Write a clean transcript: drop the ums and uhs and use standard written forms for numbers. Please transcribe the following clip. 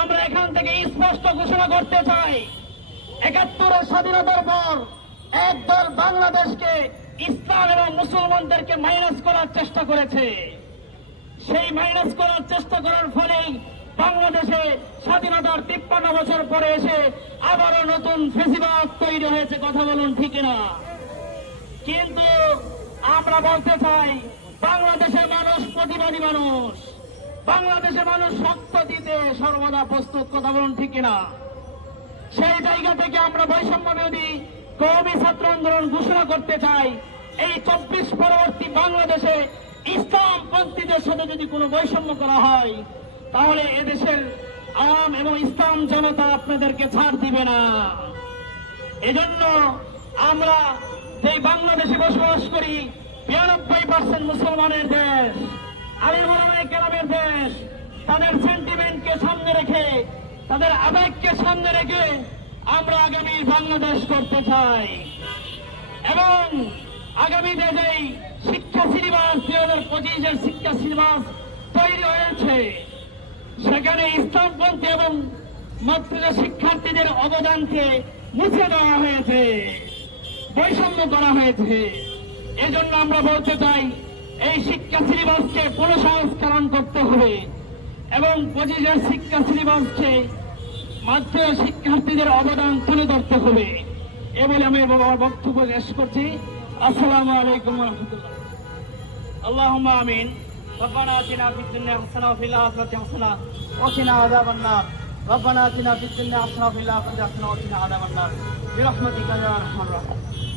আমরা এখান থেকে স্পষ্ট ঘোষণা করতে চাই, ৭১-এর স্বাধীনতার পর একদল বাংলাদেশকে ইসলাম এবং মুসলমানদেরকে মাইনাস করার চেষ্টা করেছে। সেই মাইনাস করার চেষ্টা করার ফলেই বাংলাদেশে স্বাধীনতার ৫৩ বছর পরে এসে আবারও নতুন ফেসিবাদ তৈরি হয়েছে। কথা বলুন ঠিক না? কিন্তু আমরা বলতে চাই, বাংলাদেশের মানুষ প্রতিবাদী মানুষ, বাংলাদেশের মানুষ রক্ত দিতে সর্বদা প্রস্তুত। কথা বলুন ঠিক না? সেই জায়গা থেকে আমরা বৈষম্য বিরোধী কওমি ছাত্র আন্দোলন ঘোষণা করতে চাই, এই ২৪ পরবর্তী বাংলাদেশে ইসলামপন্থীদের সাথে যদি কোনো বৈষম্য করা হয়, তাহলে এদেশের আওয়াম এবং ইসলাম জনতা আপনাদেরকে ছাড় দিবে না। এজন্য আমরা এই বাংলাদেশে বসবাস করি, ৯২% মুসলমানের দেশ, আলিম ওলামায়ে কেরামের দেশ, তাদের সেন্টিমেন্টকে সামনে রেখে, তাদের আবেগকে সামনে রেখে আমরা আগামী বাংলাদেশ করতে চাই। এবং আগামীতে যেই শিক্ষা সিলেবাস ২০২৫-এর শিক্ষা সিলেবাস তৈরি হয়েছে, সেখানে ইসলামপন্থী এবং মাতৃকা শিক্ষার্থীদের অবদানকে মুছে দেওয়া হয়েছে, বৈষম্য করা হয়েছে। এজন্য আমরা বলতে চাই, এই শিক্ষা সিলেবাসকে পুনঃসংস্করণ করতে হবে এবং ২৫-এর শিক্ষা সিলেবাসকে মাতৃকা শিক্ষার্থীদের অবদান তুলে ধরতে হবে। এ বলে আমি আমার বক্তব্য শেষ করছি। আসসালামু আলাইকুম ওয়া রাহমাতুল্লাহ। আল্লাহুম্মা আমিন। ربنا آتنا في الدنيا حسنة وفي الآخرة حسنة وقنا عذاب النار. ربنا آتنا في الدنيا حسنة وفي الآخرة حسنة وقنا عذاب النار برحمتك يا أرحم الراحمين.